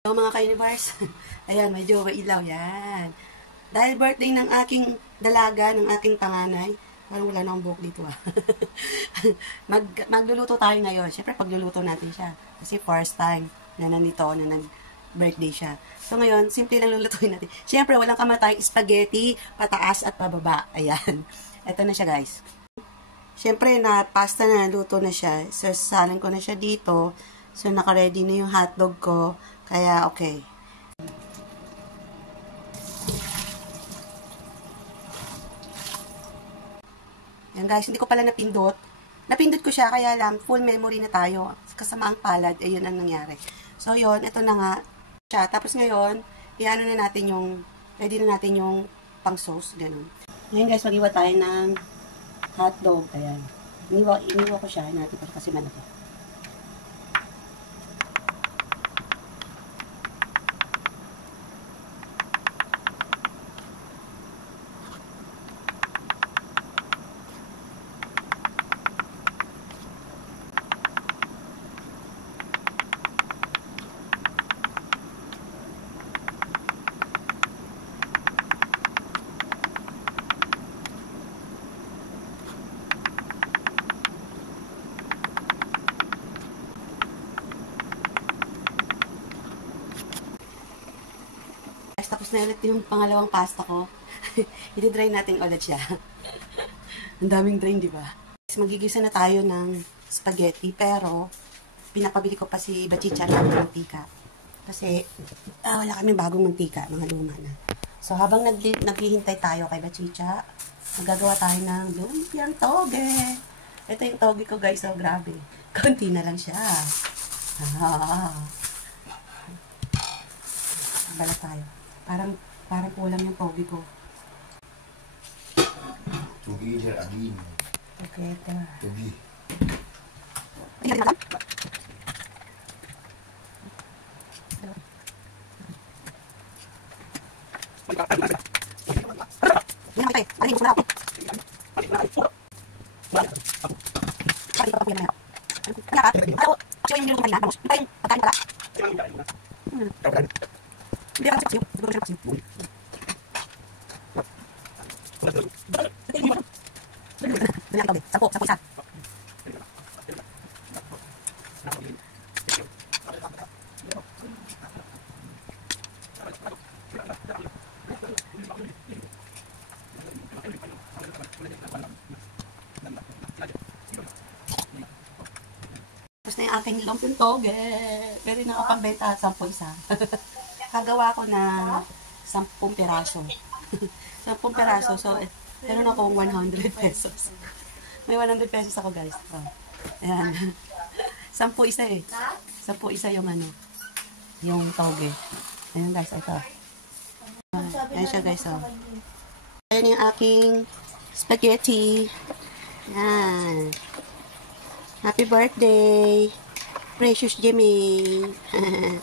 So mga ka-universe, ayan, medyo mailaw yan. Dahil birthday ng aking dalaga, ng aking panganay, parang wala na akong buhok dito magluluto tayo ngayon. Siyempre, pagluluto natin siya. Kasi first time na nandito na nag-birthday siya. So ngayon, simple lang lulutuin natin. Siyempre, walang kamatayang spaghetti, pataas at pababa. Ayan. Ito na siya, guys. Siyempre, na pasta na naluto na siya. So, salin ko na siya dito. So, naka-ready na yung hotdog ko. Kaya, okay. Yan guys, hindi ko pala napindot. Napindot ko siya, kaya lang, full memory na tayo. Kasama ang palad, ayun ang nangyari. So, yun, ito na nga siya. Tapos ngayon, iano na natin yung, ready na natin yung pang sauce, ganun. Ngayon guys, mag-iwa tayo ng hotdog. Ayan. Iniwa ko siya natin kasi malaki. Tapos na ulit yung pangalawang pasta ko. I-dry natin ulit siya. Ang daming drain, di ba? Magigisa na tayo ng spaghetti, pero pinapabili ko pa si Bachicha ng mantika. Kasi wala kami bagong mantika, mga luma na. So habang naghihintay tayo kay Bachicha, magagawa tayo ng lumpiang toge. Ito yung toge ko guys, so grabe. Konti na lang siya. Balat tayo. Parang kulang yung toge ko. Together again. Together. Togi. Ay, natin tapos na yung aking lumping toge. Pero nakapambenta 10 isa. Kagawa ko na 10 piraso. 10 piraso. So, meron akong 100 pesos. May 100 pesos ako guys. Oh. Ayan. 10 isa eh. 10 isa yung yung toge. Ayan guys, ito. Ayan siya guys. Oh. Ayan yung aking spaghetti. Ayan. Happy birthday, Precious Jimmy. Ayan.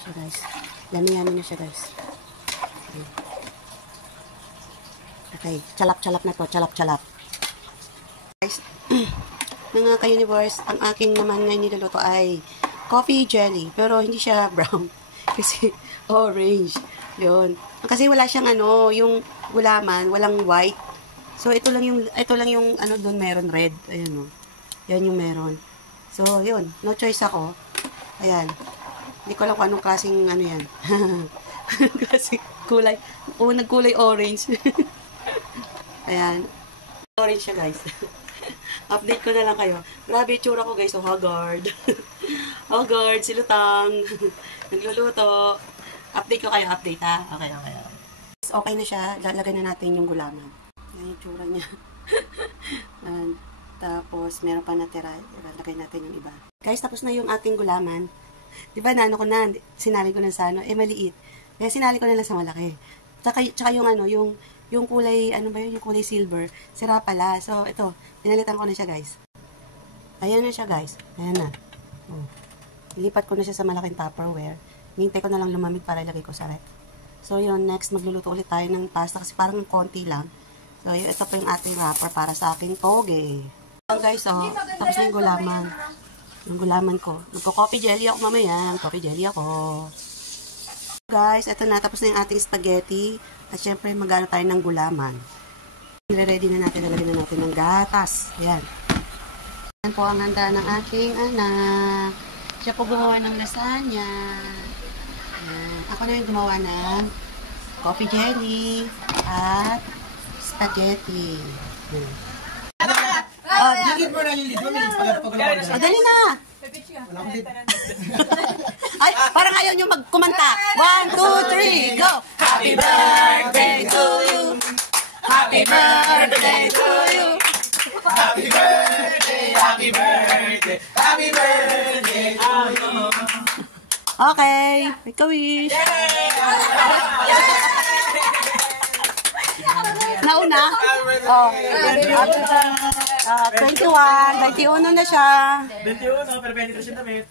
So guys, yummy na siya guys. Okay, chalap-chalap na to, chalap-chalap. Guys, mga ka-universe, ang aking naman ngayon niluluto ay coffee jelly, pero hindi siya brown, kasi orange. Yun. Kasi wala siyang yung gulaman, walang white. So ito lang yung doon meron red. Ayun Yan yung meron. So yun, no choice ako. Ayan. Hindi ko alam kung anong klaseng yan. Klaseng kulay. Nagkulay orange. Ayan. Orange siya guys. Update ko na lang kayo. Grabe itsura ko guys. So haggard. Haggard, silutang. Nagluluto. Update ko kayo. Update ha. Okay. Okay na siya. Lalagay na natin yung gulaman. Yan yung tsura niya. Tapos, meron pa natira. Lalagay natin yung iba. Guys, tapos na yung ating gulaman. Diba, sinali ko na sa maliit. Kaya sinali ko na lang sa malaki. Tsaka yung kulay, yung kulay silver. Sira pala. So, ito, pinalitan ko na siya, guys. Ayan na siya, guys. Ayan na. Oh. Ilipat ko na siya sa malaking Tupperware. Hintay ko na lang lumamig para ilagay ko sa ref. So, yun, next, magluluto ulit tayo ng pasta kasi parang konti lang. So, ito po yung ating wrapper para sa aking toge. So, guys, tapos na yung gulaman. Yung gulaman ko. Magko-coffee jelly ako mamaya. Coffee jelly ako. Guys, eto na. Tapos na yung ating spaghetti. At syempre, mag-ano tayo ng gulaman. Ready na natin. Nalagyan na natin ng gatas. Ayan. Yan po ang handa ng aking anak. Siya po gumawa ng lasagna. Ayan. Ako na yung gumawa ng coffee jelly at spaghetti. Ayan. Dikit mo na yung lid. O, dali na! Ay, parang ayaw nyo magkumanta. 1, 2, 3, go! Happy birthday to you! Happy birthday to you! Happy birthday, happy birthday, happy birthday to you. Okay, make a wish. Nauna? Oh, 21 na siya. 21, pero 20 na siya damit.